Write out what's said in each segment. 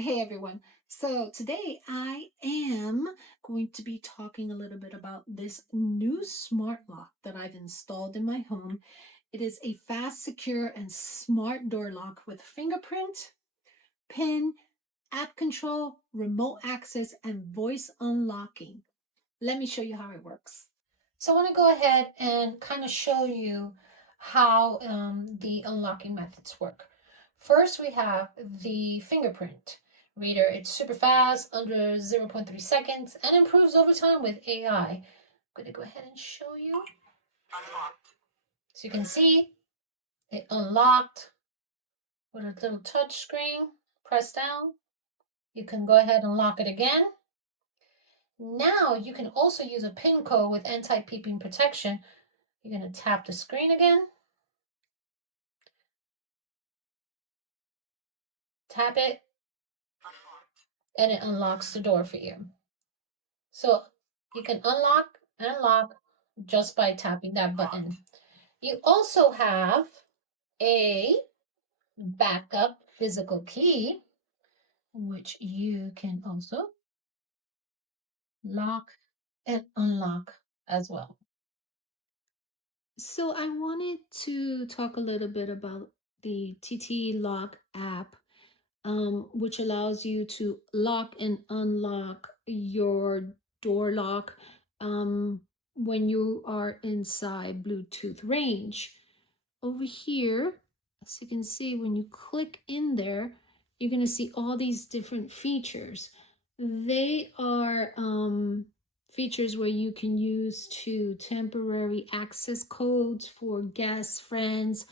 Hey everyone. So today I am going to be talking a little bit about this new smart lock that I've installed in my home. It is a fast, secure, and smart door lock with fingerprint, pin, app control, remote access, and voice unlocking. Let me show you how it works. So I want to go ahead and kind of show you how the unlocking methods work. First, we have the fingerprint reader. It's super fast, under 0.3 seconds, and improves over time with AI. I'm going to go ahead and show you. So you can see it unlocked with a little touch screen. Press down. You can go ahead and lock it again. Now you can also use a PIN code with anti-peeping protection. You're going to tap the screen again. Tap it, and it unlocks the door for you. So you can unlock and lock just by tapping that button. You also have a backup physical key, which you can also lock and unlock as well. So I wanted to talk a little bit about the TT Lock app, which allows you to lock and unlock your door lock when you are inside Bluetooth range. Over here, as you can see, when you click in there, you're going to see all these different features. They are features where you can use to temporary access codes for guests, friends,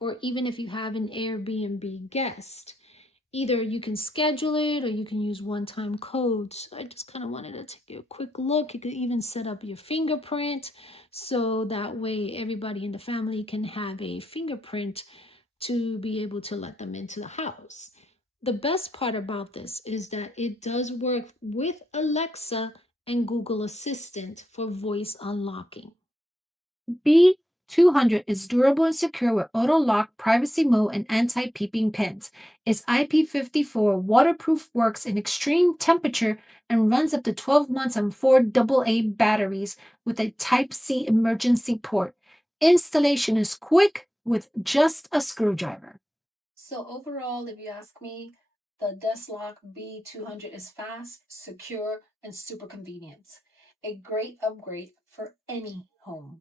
or even if you have an Airbnb guest. Either you can schedule it or you can use one-time codes. I just kind of wanted to take a quick look. You could even set up your fingerprint so that way everybody in the family can have a fingerprint to be able to let them into the house. The best part about this is that it does work with Alexa and Google Assistant for voice unlocking. B200 is durable and secure with auto lock, privacy mode, and anti peeping pins. Its IP54 waterproof, works in extreme temperature, and runs up to 12 months on 4 AA batteries with a Type C emergency port. Installation is quick with just a screwdriver. So overall, if you ask me, the DESLOC B200 is fast, secure, and super convenient. A great upgrade for any home.